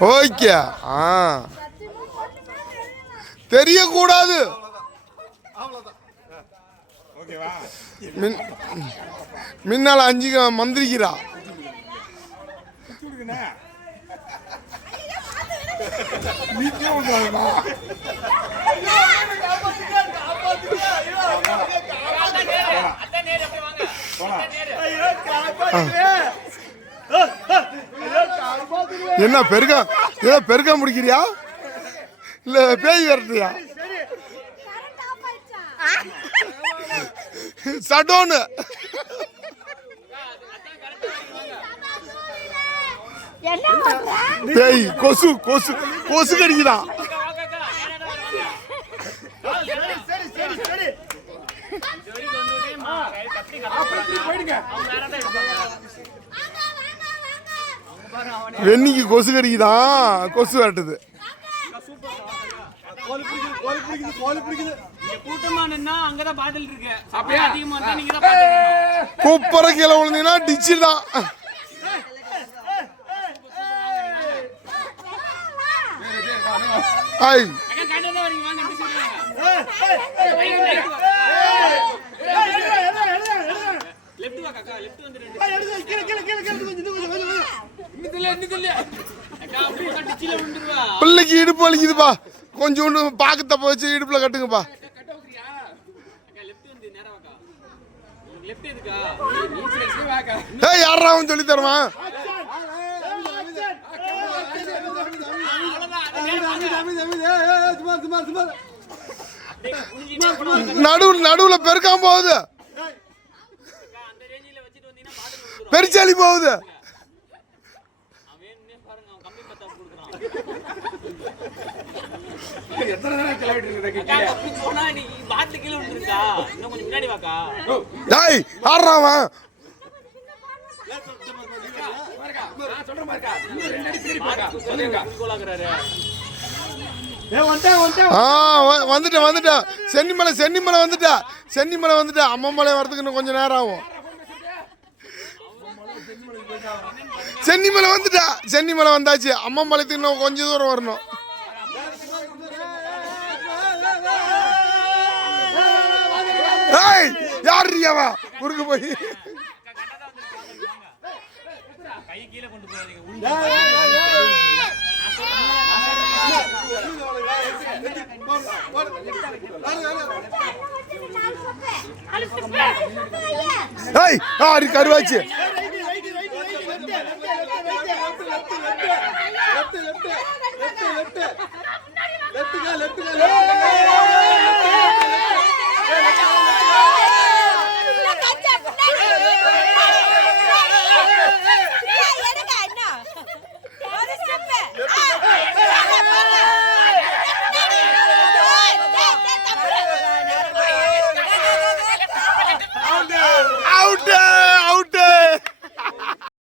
Okay. ஆ. தெரியக்கூடாது. மின்னால் அஞ்சு மந்திரிக்கிறா. போலாம் என்ன பெருக்கா ஏதோ பெருக்கா முடிக்கிறியா? இல்ல பேய் என்ன பண்ற? பேய் கொசு கொசு கொசு கடிக்குதான் போயிடுங்க வெண்ணிக்கு கொசு கடிக்குதான் கொசு விரட்டுது கூட்டமா தான் கீழே விழுந்தீங்கன்னா டிச்சு தான் ஐய் லெஃப்ட் பிள்ளைக்கு இடுப்பு வலிக்குதுப்பா. கொஞ்சோண்டு பாக்கத்தை போச்சு இடுப்புல கட்டுங்கப்பா. கட்ட வைக்கிறியா? அக்கா லெஃப்ட் வந்து நேரா வாக்கா. லெஃப்ட் எதுக்கா? நீ சைடு வாக்கா. ஏய் யாரா அவன் சொல்லி தருவான்? நடு நடுவுல பெருக்காம போகுது. பெருச்சாலி போகுது அவன் என்ன பாருங்க அவன் கம்மி பத்தாப்பு கொடுக்குறான் எத்தனை நேரம் கிளம்பிட்டு இருக்குது போனா நீ பாட்டில் கீழே விழுந்துருக்கா? இன்னும் கொஞ்சம் முன்னாடி வாக்கா. டேய் யாரா அவன்? நான் சொல்றேன் பாருக்கா இன்னும் ரெண்டு அடி பின்னாடி போக்கா சொல்லுங்க குறிக்கோளாக்குறாரு ஆ வ- வந்துட்டேன் வந்துட்டேன். சென்னிமலை சென்னிமலை வந்துட்டா. சென்னிமலை வந்துட்டா. அம்மமலை வரதுக்கு இன்னும் கொஞ்சம் நேரம் ஆகும். சென்னிமலை வந்துட்டா. சென்னிமலை வந்தாச்சு. அம்மமலைக்கு இன்னும் கொஞ்சம் தூரம் வரணும். ஏய் யார் நீவா குறுக்கு போய். கை கீழே கொண்டு போகாதீங்க ஏய் ஆடி கருவாச்சு? Left left left left left left left left left